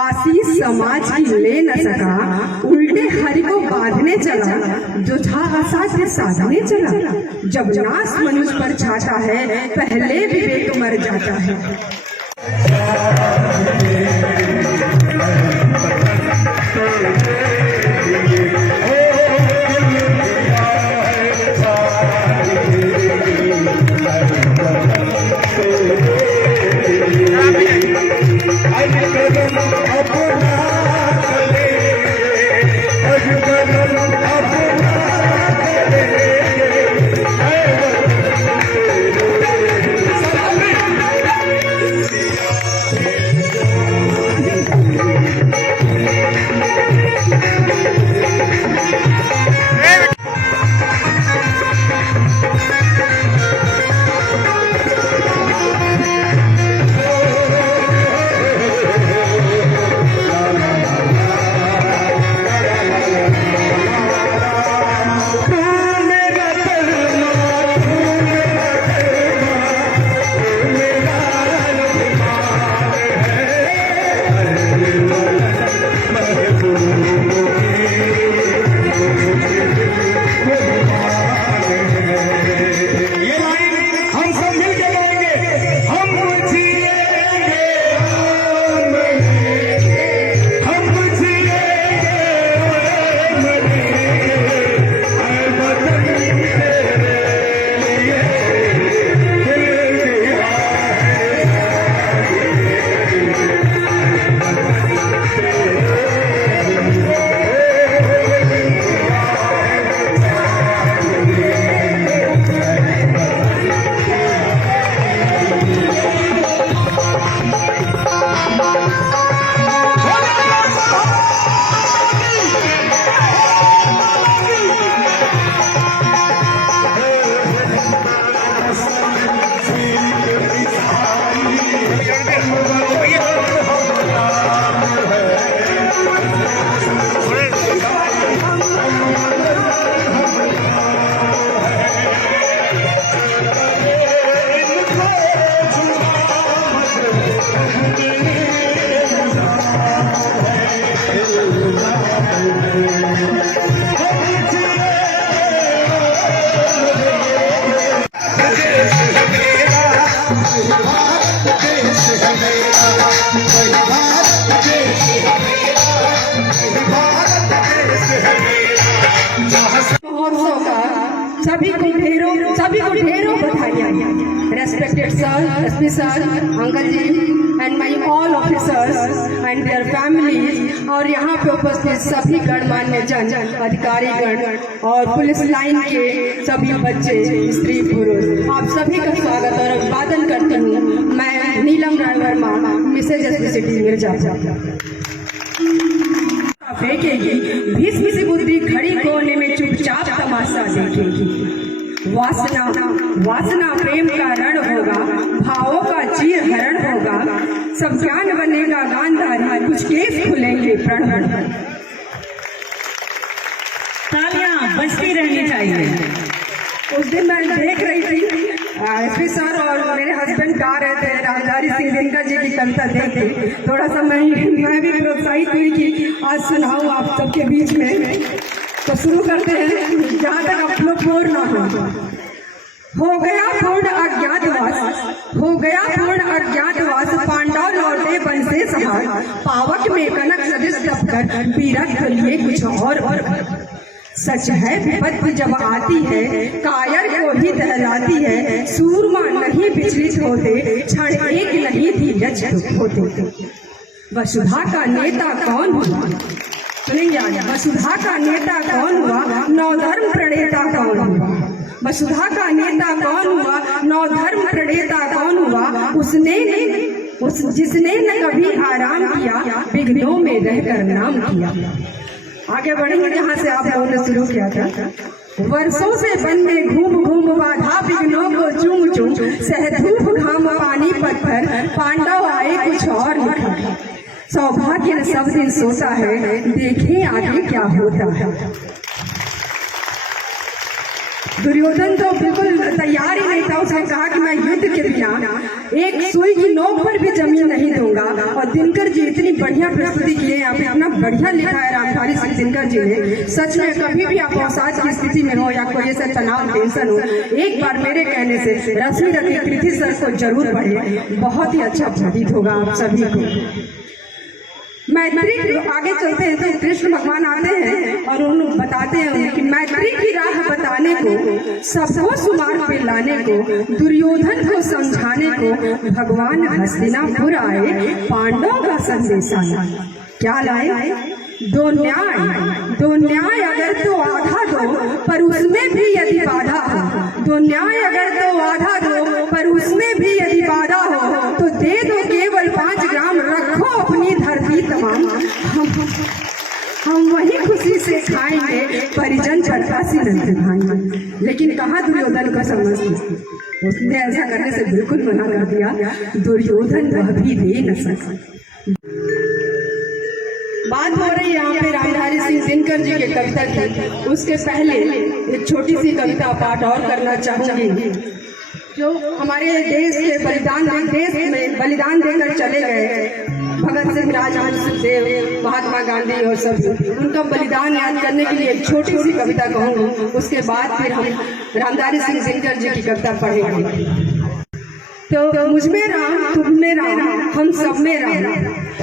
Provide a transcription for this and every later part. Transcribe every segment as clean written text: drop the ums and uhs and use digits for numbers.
आशीष समाज की ले न सका, उल्टे हरि को बांधने चला, जो था असाध्य साधने चला। जब नाश मनुष्य पर छाता है, पहले विवेक मर जाता है। सभी को ढेरों बधाइयाँ। Respected sir, SP sir, uncle ji and my all officers and their families और यहाँ पे उपस्थित सभी गणमान्य जन, अधिकारीगण और पुलिस लाइन के सभी बच्चे, स्त्री पुरुष, आप सभी का स्वागत और अभिवादन करती हूँ। मैं Neelam Rai Verma, Mrs SP city Mirzapur. फेंकेगी भीष्म सी बुद्धि खड़ी कोने में चुपचाप तमाशा देखेगी। वासना वासना प्रेम का रण होगा, भावों का चीर हरण होगा, सब ज्ञान बनेगा गांधारी, कुछ केस खुलेंगे प्रण। तालियां बजती रहनी चाहिए। उस दिन मैं देख रही थी SP सर और मेरे हस्बैंड गा रहे थे रामधारी सिंह दिनकर जी की कविता देख के थोड़ा सा मैं भी प्रोत्साहित हुई कि आज सुनाऊं आप सबके बीच में। तो शुरू करते हैं जहाँ तक आप लोग बोर ना हो गया पूर्ण अज्ञातवास, हो गया पूर्ण अज्ञातवास, पांडव लौटे वन से सहार, पावक में कनक सदिश दबकर पीरत लिए कुछ और। सच है विपत्ति जब आती है, कायर को ही दहलाती है, सूरमा नहीं विचलित होते, क्षण एक नहीं धीरज होते। वसुधा का नेता कौन हुआ? सुनेंगे आज। वसुधा का नेता कौन हुआ? नवधर्म प्रणेता कौन हुआ? वसुधा का नेता कौन हुआ? नवधर्म प्रणेता कौन हुआ? जिसने न कभी आराम किया, विघ्नों में रहकर नाम किया। आगे बढ़ेंगे जहाँ से आप लोगों ने शुरू किया था। वर्षों से वन में घूम घूम बाधा विघ्नों को चूम चूम, सहधूप घाम पानी पत्थर, पांडव आए कुछ और लिखा। सौभाग्य न सब दिन सोता है, देखें आगे क्या होता है। दुर्योधन तो बिल्कुल तैयार ही नहीं था। उसने कहा कि मैं युद्ध के बिना एक सुई की नोक पर भी जमीन नहीं दूंगा। और दिनकर जी इतनी बढ़िया प्रस्तुति की है, यहाँ पे इतना बढ़िया लिखा है रामधारी सिंह दिनकर जी ने। सच में कभी भी आप अवसाद की स्थिति में हो या कोई ऐसा तनाव टेंशन हो, एक बार मेरे कहने से रश्मि रति कृति सर को जरूर पढ़े, बहुत ही अच्छा प्रतीत होगा आप सभी को। मैत्री आगे चलते हैं तो कृष्ण भगवान आते हैं और उन बताते हैं कि मैत्री की राह बताने को, सबको सुमार पे लाने को, दुर्योधन को समझाने को भगवान हस्तिनापुर आए, पांडवों का संदेश आया। क्या लाए? दो न्याय अगर तो आधा दो पर उसमें भी यदि बाधा हो, दो न्याय अगर तो आधा दो पर उसमें भी यदि बाधा हो, तो दे दो केवल 5 ग्राम, रखो अपनी धरती तमाम, हम वही खुशी से खाएंगे, परिजन परकासी नंद भाएंगे। लेकिन कहाँ दुर्योधन को समझती, उसने ऐसा करने से बिल्कुल मना कर दिया। दुर्योधन वह भी दे न सका। बात हो रही है यहाँ पे रामधारी सिंह दिनकर जी के कविता की। उसके पहले एक छोटी सी कविता पाठ और करना चाहूंगी, जो हमारे देश के देश में बलिदान देकर चले गए भगत सिंह, राजगुरु, सुखदेव, महात्मा गांधी और सब, उनका बलिदान याद करने के लिए एक छोटी सी कविता कहूँगी। उसके बाद फिर हम रामधारी सिंह दिनकर जी की कविता पढ़ेंगे। तो मुझ में राम, तुम में राम, हम सब में राम,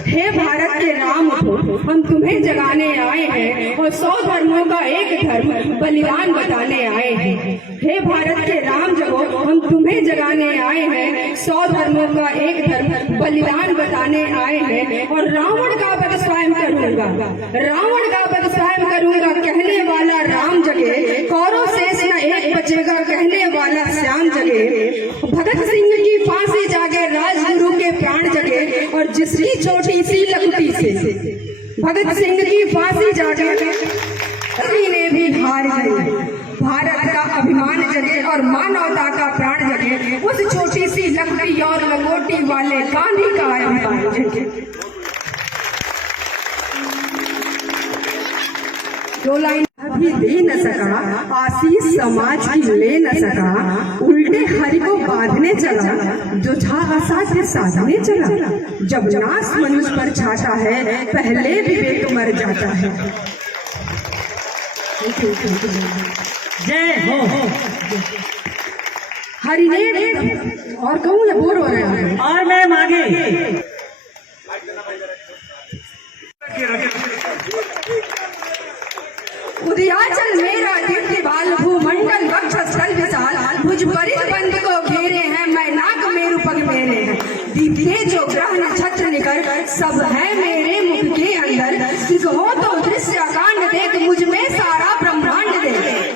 हे भारत के राम हो, हम तुम्हें जगाने आए हैं और 100 धर्मों का एक धर्म बलिदान बताने आए हैं। हे भारत के राम जगो, हम तुम्हें जगाने आए हैं, 100 धर्मों का एक धर्म बलिदान बताने आए हैं। और रावण का वध स्वयं करूंगा, रावण का वध स्वयं करूंगा, कहने वाला राम जगे, कौरव शेष न एक बचेगा, कहने वाला श्याम जगे। भगत सिंह की फांसी जागे, राजगुरु के प्राण जगे, और जिसकी छोटी सी लकुटी से भगत सिंह की फांसी जागे, ने भी हार गए। भारत का अभिमान जगे और मानवता का प्राण जगे, उस छोटी सी लकड़ी और लंगोटी वाले गांधी का अभिमान जगे। 2 लाइन अभी दे न सका, आशीष समाज की ले न सका, उल्टे हरि को बांधने चला, जो था असाध्य साधने चला। जब नाश मनुष्य पर छाता है, पहले विवेक मर जाता है। जय हो। हरि ने और कहूँ या बोर हो रहे हैं और मैम आगे। उदयाचल मेरा दीप्ति बाल, भूमंडल वक्षस्थल विशाल, भुज परिध बंद को घेरे हैं, मैं नाग मेरु पग मेरे हैं। दीप्ते जो ग्रह नक्षत्र निकर, सब है मेरे मुख के अंदर, सिख हो तो दृश्य अकांड देख, मुझ में सारा ब्रह्मांड देख।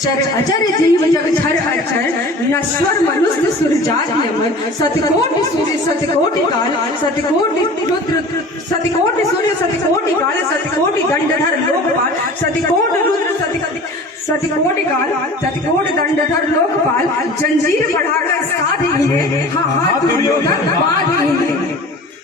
चर अचर जीव जग छर अचर, नश्वर मनुष्य सुर जाति अमर, सतकोटि सूर्य सतकोटि काल, सतकोटि रुद्र सतकोटि सूर्य सतकोटि काल, सतकोटि दंडधर लोकपाल, सतकोटि रुद्र सतकोटि काल, सतकोटि दंडधर लोकपाल, जंजीर बढ़ाकर साध इन्हें, हाँ दुर्योधन बांध इन्हें।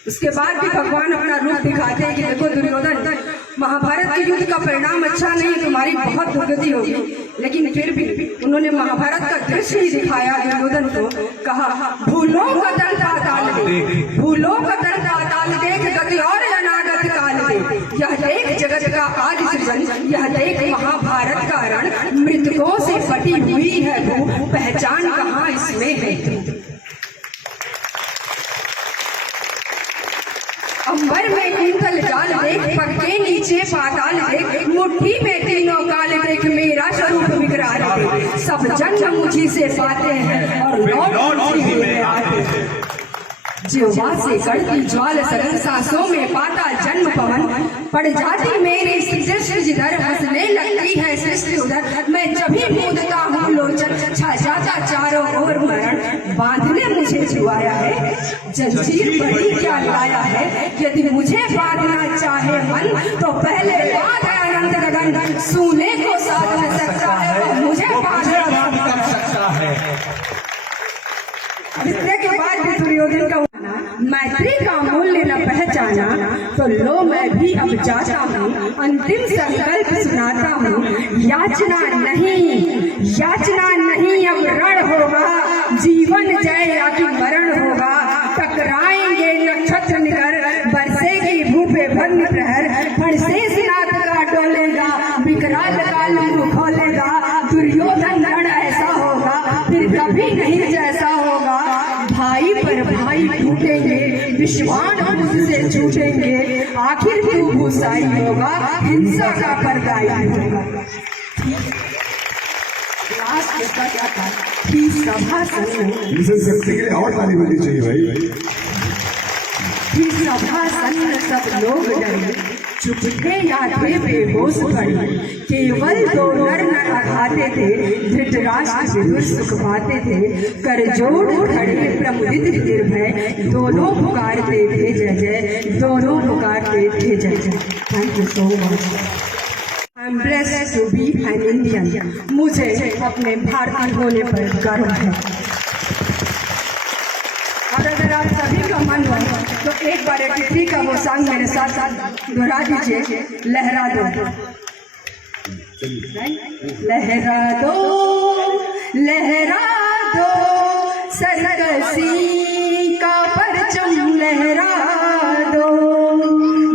उसके बाद भी भगवान अपना रूप दिखाते हैं कि देखो दुर्योधन, महाभारत के युद्ध का परिणाम अच्छा नहीं, तुम्हारी बहुत दुर्गति होगी। लेकिन फिर भी उन्होंने महाभारत का दृश्य ही दिखाया दुर्योधन को। कहा भूलों का दर्द अताल देख, भूलों का दर्द अताल देख, गति और अनागत काल देख। यह देख जगत का आदि सृजन, यह देख महाभारत का रण, मृतकों से फटी हुई है भू, पहचान कहाँ इसमें है। अंबर में कुंतल जाल देख, पग के नीचे पाताल देख, मुट्ठी में तीनों काल देख, मेरा स्वरूप विकराल देख। सब जन्म मुझी से पाते हैं और लौट मुझी में आते हैं। जिह्वा से कड़ती ज्वाल सघन, सांसों में पाता जन्म पवन, पड़ जाती मेरी सृष्टि जिधर, हंसने लगती है सृष्टि उधर। मैं जब भी मूंदता हूँ लोचन, छा जाता चारों ओर मरण, बांधने मुझे छुआया है, जंजीर बड़ी क्या लाया है। यदि मुझे बांधना चाहे मन, तो पहले बांध अनंत गगन, सूने को साध न सकता है, मुझे बांधना कर सकता है। इसके बाद भी दुर्योधन का मैत्री का मूल्य न पहचान, जाना, तो लो मैं भी अब जाता हूँ, अंतिम संकल्प सुनाता हूँ। याचना नहीं अब रण होगा, जीवन जय या कि मरण होगा। टकराएंगे नक्षत्र निगर, बरसेगी भूपे भग्न प्रहर। फणसेश नाथ का डोलेगा, विकराल काल मुंह खोलेगा। दुर्योधन रण ऐसा होगा, फिर कभी नहीं जैसा होगा। भाई पर भाई टूटेंगे, विश्वान मुझसे छूटेंगे। आखिर तू भूसाई होगा, हिंसा का परदाई होगा। क्या था कि सभा शक्ति के लिए और ताली मिलनी चाहिए भाई। सभा सन्न सब लोग डरे, चुप थे या थे बेहोश पड़े। केवल दो नर आघाते थे, धृतराष्ट्र विदुर सुख पाते थे। कर जोड़ खड़े प्रमुदित निर्भय, दोनों पुकारते थे जय जय, दोनों पुकारते थे जय जय। Thank you so much. I am blessed to be an Indian. मुझे अपने भारतीय होने पर गर्व है। और अगर आप सभी का मन हो तो एक बार किसी का वो सॉन्ग मेरे साथ साथ दोहरा दीजिए। लहरा दो, लहरा दो, लहरा दो, सरकसी का परचम लहरा दो।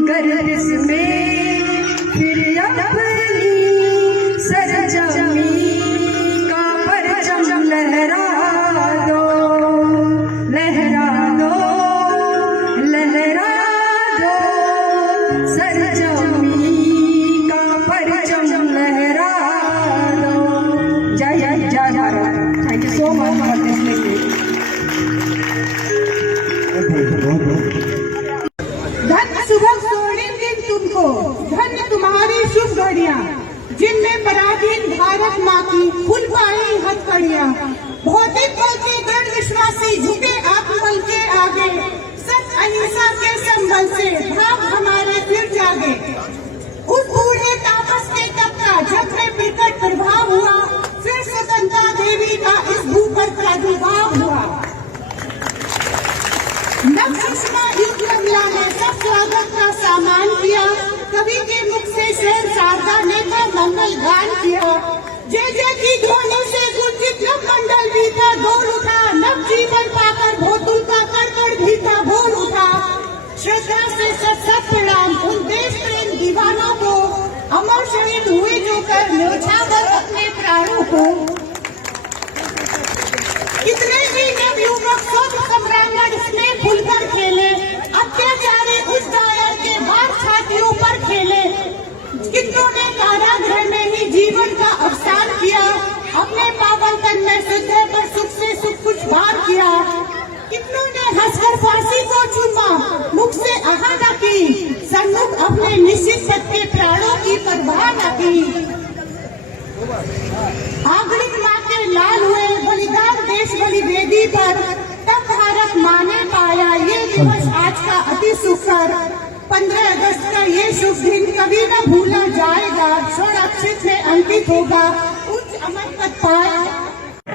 गर्दिश में फिर अपनी सरजमी का परचम लहरा दो। लहरा दो, लहरा दो, सरजमी का परचम लहरा दो। जय जय जय Bharat. Thank you so much for listening. धन्य सुबह स्वर्णिम दिन तुमको, धन्य तुम्हारी शुभ घड़ियां, जिनमें पराधीन भारत माँ की खुल पाई हथकड़ियां। भौतिक बल के दृढ़ विश्वासी झुके आत्मबल के आगे, सच अहिंसा के संबल से भाव हमारे फिर जागे। उस बूढ़े तापस के तप का जब में प्रकट प्रभाव हुआ, फिर स्वतंत्रता देवी का इस भू पर प्रादुर्भाव हुआ। नवकृष्णा युग कमला ने सब स्वागत का सामान किया, कवि के मुख से शहर शारदा ने तो मंगल गान किया। जय जय की ध्वनि से गुंजित नव मंडल भी था डोल उठा, नव जीवन पाकर भोतुल का कड़कड़ भी था बोल उठा। श्रद्धा से सत सत प्रणाम उन देश प्रेम दीवानों को, अमर शहीद हुए जो कर न्योछावर अपने प्राणों को। कितने ही नवयुवक सब सम्रांगण इसमें खुलकर खेले, अत्याचारी उस डायर के बार छातियों पर खेले। कितनों ने कारागृह में ही जीवन का अवसान किया, अपने पावन तन में शुद्ध पर सुख से सुख कुछ भार किया। कितनों ने हंसकर फांसी को चूमा, मुख से आहा न की, सन्मुख अपने निश्चित पद के प्राणों की परवाह न की। आगणित माँ के लाल हुए बलिदान देश बलि वेदी पर, तब भारत माँ ने पाया ये दिवस आज का अति सुखकर। 15 अगस्त का ये शुभ दिन कभी न भूला जाएगा, स्वर्ण अक्षर में अंकित होगा, उच्च अमर पद पाए।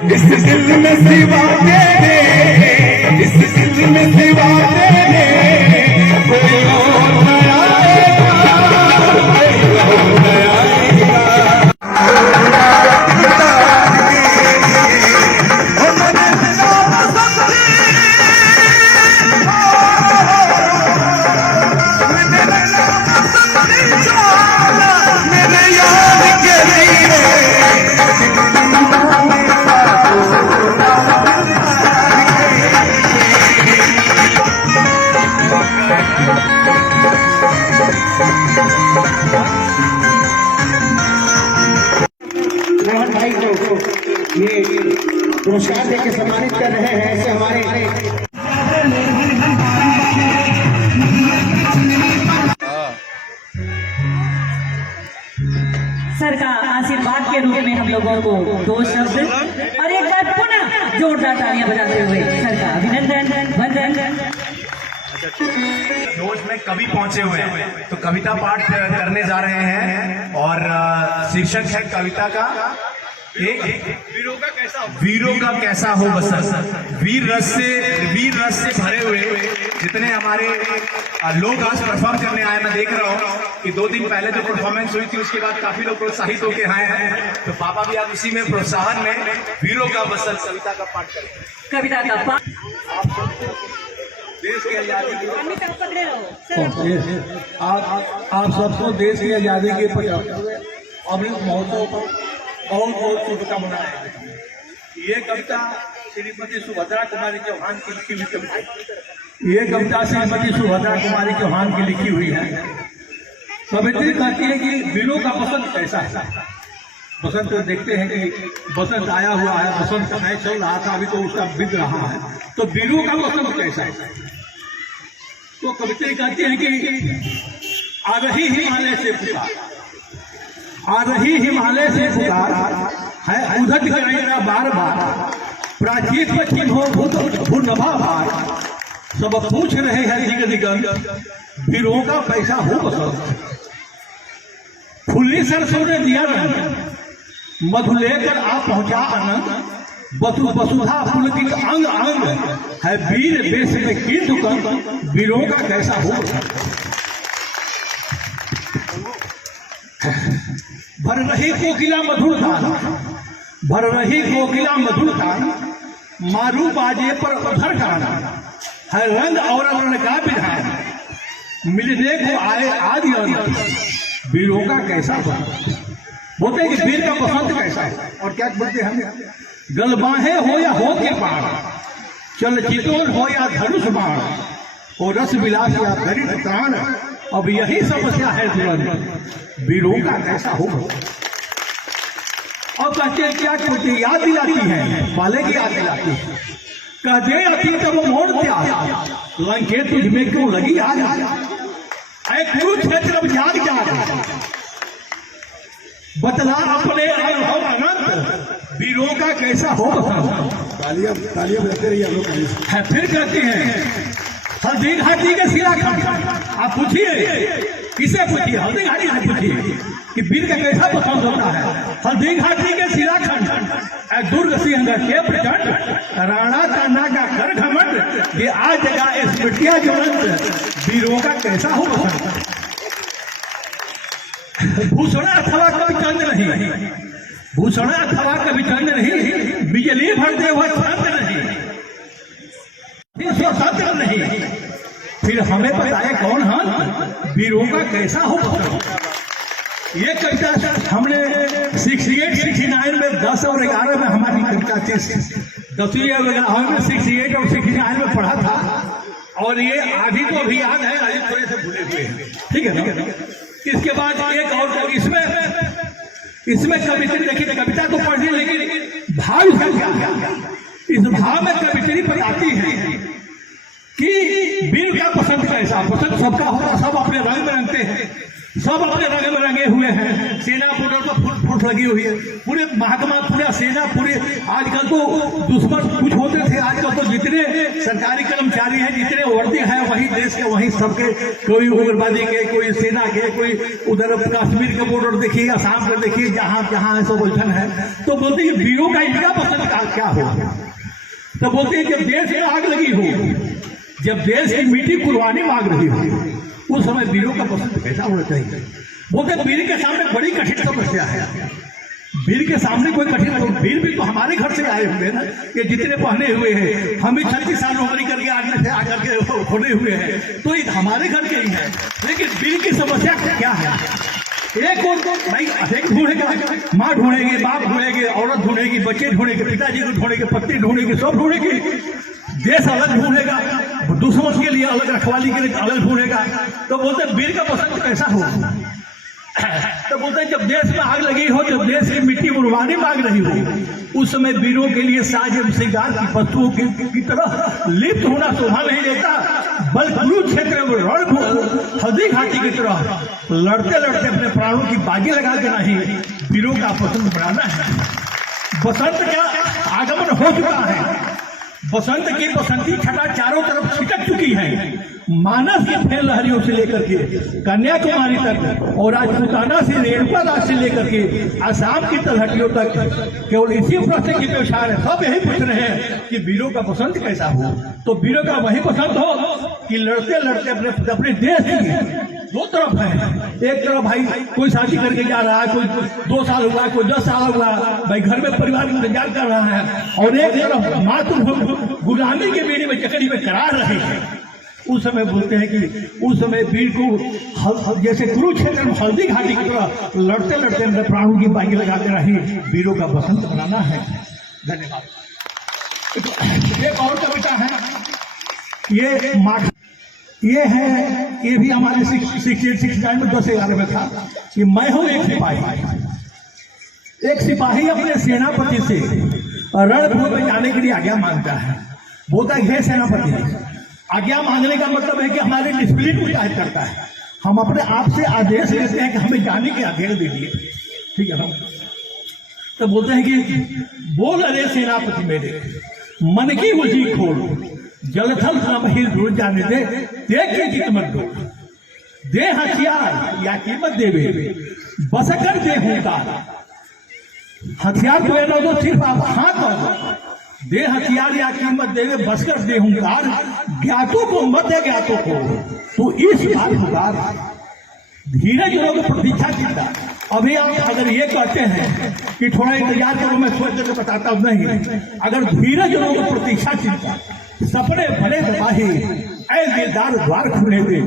इस दिल में सिवा तेरे, इस दिल में सिवा तेरे कोई और न आएगा, कोई और न आएगा। मोहन भाई को ये पुरस्कार देकर सम्मानित कर रहे हैं। ऐसे हमारे सर का आशीर्वाद के रूप में हम लोगों को 2 शब्द और एक बार पुनः जोरदार तालियां बजाते हुए सर का अभिनंदन वंदन। जोश में कवि पहुंचे हुए हैं, तो कविता पाठ करने जा रहे हैं और शीर्षक है कविता का एक वीरों का कैसा हो बसर। वीर रस से भरे हुए जितने हमारे लोग आज परफॉर्म करने आए, मैं देख रहा हूँ कि 2 दिन पहले जो परफॉर्मेंस हुई थी उसके बाद काफी लोग प्रोत्साहित होके आए हैं। तो पापा भी आप इसी में प्रोत्साहन में वीरों का वसन कविता का पाठ करें। कविता का पाठ देश की आजादी की आप सबको देश की आजादी के 75वें अमृत महोत्सव पर बहुत बहुत शुभकामनाएं। ये कविता श्रीमती सुभद्रा कुमारी चौहान की लिखी हुई कविता, ये कविता श्रीमती सुभद्रा कुमारी चौहान की लिखी हुई है। कवित्री कहती है कि वीरों का बसंत कैसा है। बसंत को देखते हैं कि बसंत आया हुआ है, बसंत का मैच चल रहा था, अभी तो उसका बीत रहा है, तो वीरों का बसंत कैसा है। तो कवित्री कहती है कि आ रही हिमालय से पुकार, आ रही हिमालय से पुकार है, उधर गंगा बार बार, प्राचीन पश्चिम हो भूनभा भार, सब पूछ रहे हैं दिग दिगंत, वीरों का पैसा हो बसंत। फुल्ली सरसों ने दिया रंग, मधु लेकर आप पहुंचा आनंद, वसुधा पुलकित अंग अंग है, वीर बेश में की दुकान, वीरों का कैसा हो बसंत। भर रही कोकिला मधुर तान, भर रही कोकिला मधुर तान, मारू बाजे पर उधर गाना है, रंग और रण का विधान, मिलने को आए आदि अंत, वीरों का कैसा बसंत। बोलते हैं कि वीर का बसंत कैसा है, और क्या बोलते हैं, गलबाहें हो या हो के पार, चल चितौन हो या धनुष बाण, और रस विलास या गरीब प्राण, अब यही समस्या है तुरंत, वीरों का कैसा हो। अब कहते हैं क्या करती याद दिलाती है, पाले की याद दिलाती है, कह दे अति तब मोड़ त्याग, लंके तुझ में क्यों लगी आग, ऐ कुरुक्षेत्र अब जाग जाग, बतला अपने अनुभव अनंत, वीरों का कैसा हो बसंत। तालियां बजाते रहिए हम लोग है। फिर कहते हैं हल्दी घाटी के शिलाखंड, आप पूछिए किसे पूछिए, हल्दी घाटी से पूछिए कि वीर का कैसा बसंत होता है। हल्दी घाटी के शिलाखंड, दुर्ग सिंह के प्रचंड, राणा कान्हा का कर घमंड, ये आज जगह स्मृतियां ज्वलंत, वीरों का कैसा हो बसंत। भूषणा अथवा कवि चंद नहीं, भूषणा अथवा कवि चंद नहीं, बिजली भर दे वह छंद नहीं, स्वतंत्र नहीं, फिर हमें बताए कौन हम, वीरों का कैसा हो बसंत। ये कविता हमने 68, 69 में 10 और 11 में हमारी कविता थी, 10वीं और 11वीं में 68 और 69 में पढ़ा था, और ये आधी को भी याद है, आधी थोड़े से भूले हुए हैं, ठीक है ना। इसके बाद एक और इसमें कविता देखिए, कविता तो पढ़िए लेकिन भाव क्या, इस भाव में कवित्री बताती है कि वीर का बसंत कैसा। बसंत सबका होता, सब अपने रंग में रंगते हैं, सब अपने रंग में रंगे हुए हैं, सेना बॉर्डर पर फुट फुट लगी हुई है, पूरे महकमा पूरा सेना पूरे। आजकल तो दुश्मन कुछ होते थे, आजकल तो जितने सरकारी कर्मचारी हैं, जितने वर्दी हैं, वही देश के वही सबके, कोई उग्रवादी के, कोई सेना के, कोई उधर कश्मीर के बॉर्डर देखिए, असम के देखिए, जहाँ जहाँ सब उलझन है। तो बोलते हैं वीरों का इनका बसंत क्या हो। तो बोलते हैं जब देश में आग लगी हो, जब देश की मिट्टी कुर्बानी मांग रही हो, उस समय वीरों का बसंत कैसा होना चाहिए। बोलते वीर के सामने बड़ी कठिन समस्या है, वीर के सामने कोई कठिन, वीर भी तो हमारे घर से आए हुए हैं ना, ये जितने पहने हुए हैं, हम भी 36 साल नौकरी करके आकर के खोले हुए हैं, तो ये हमारे घर के ही है। लेकिन वीर की समस्या क्या है, एक और भाई एक ढूंढेगा, माँ ढूंढेगी, बाप ढूंढेगी, औरत ढूंढेगी, बच्चे ढूंढेंगे, पिताजी को ढूंढेंगे, पत्नी ढूंढेगी, सब ढूंढेगी, देश अलग ढूंढेगा, दुश्मन के लिए अलग, रखवाली के लिए अलग ढूंढेगा। तो बोलते वीर का बसंत कैसा हो। तो बोलते जब देश में आग लगी हो, जब देश की मिट्टी उर्वानी मांग रही हो, उस समय वीरों के लिए साज श्रृंगार की वस्तुओं की तरह लिप्त होना शोभा नहीं देता, बल्कि कुरुक्षेत्र में रण हल्दी घाटी की तरह लड़ते लड़ते अपने प्राणों की बाजी लगा देना ही वीरों का बसंत बनाना है। बसंत का आगमन हो चुका है, बसंत की बसंती छटा चारों तरफ छिटक चुकी है, मानस की फैल लहरियों से लेकर के कन्याकुमारी तक और राजपूताना से रेणुका दास से लेकर के आसाम की तलहटियों तक केवल इसी प्रश्न की पेशार है। सब यही पूछ रहे हैं कि वीरों का बसंत कैसा हो। तो वीरों का वही बसंत हो कि लड़ते लड़ते अपने देश की दो तरफ है। एक तरफ भाई कोई शादी करके जा रहा है, कोई 2 साल हुआ, कोई 10 साल हुआ, भाई घर में परिवार में इंतजार कर रहा है, और एक तरफ मातृ गुलामी के बेड़ी में चकड़ी में करार रहे हैं। उस समय बोलते हैं कि उस समय वीर को जैसे कुरुक्षेत्र में हल्दी घाटी की तरह लड़ते लड़ते अपने प्राणों की बागी लगाते रहे। वीरों का बसंत मनाना है। धन्यवाद। एक और कविता है, ये है, ये भी हमारे 69 में 10-11 में था कि मैं हूं एक सिपाही अपने सेनापति से रणभूमि में जाने के लिए आज्ञा मांगता है। बोलता है हे सेनापति, आज्ञा मांगने का मतलब है कि हमारे डिसिप्लिन को टाइट करता है। हम अपने आप से आदेश लेते हैं कि हमें जाने की आज्ञा दीजिए, ठीक है ना। तो बोलते हैं कि बोल अरे सेनापति मेरे, मन की मुझी खोल, जलथल नमहिल दूर जाने दे, देख के जीत मत दो, दे हथियार या कीमत देवे, बसकर दे हुंकार। हथियार को ना दो, सिर्फ आप हाथ दो, दे हथियार या कीमत देवे, बसकर दे हुंकार। ज्ञातों को मत दे, ज्ञातों को तो इस बात हुकार, धीरज लोग प्रतीक्षा चिंता। अभी आप अगर ये कहते हैं कि थोड़ा इंतजार करो, मैं सोच करके बताता हूं, नहीं, अगर धीरज लोग प्रतीक्षा चिंता, सपने भले तबाही, ऐ दिलदार द्वार खुले दे,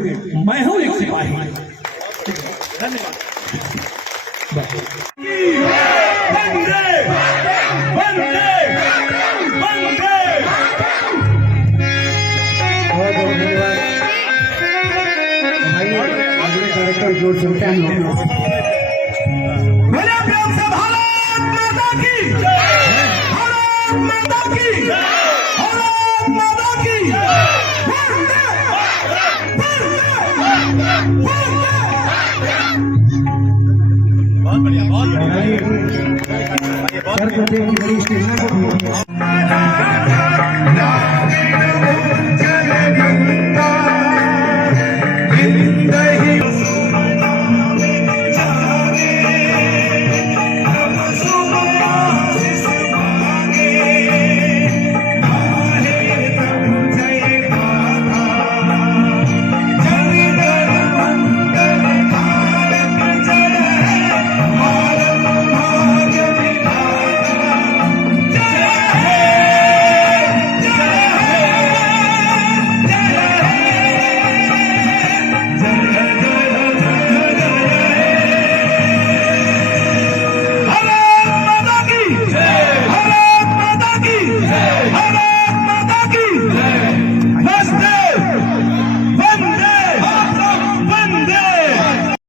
मैं हूं एक सिपाही। धन्यवाद। जोर सुनते हैं मेरे प्रेम से भारत माता की, भारत माता की, भारत माता की। बहुत बढ़िया, बहुत बढ़िया।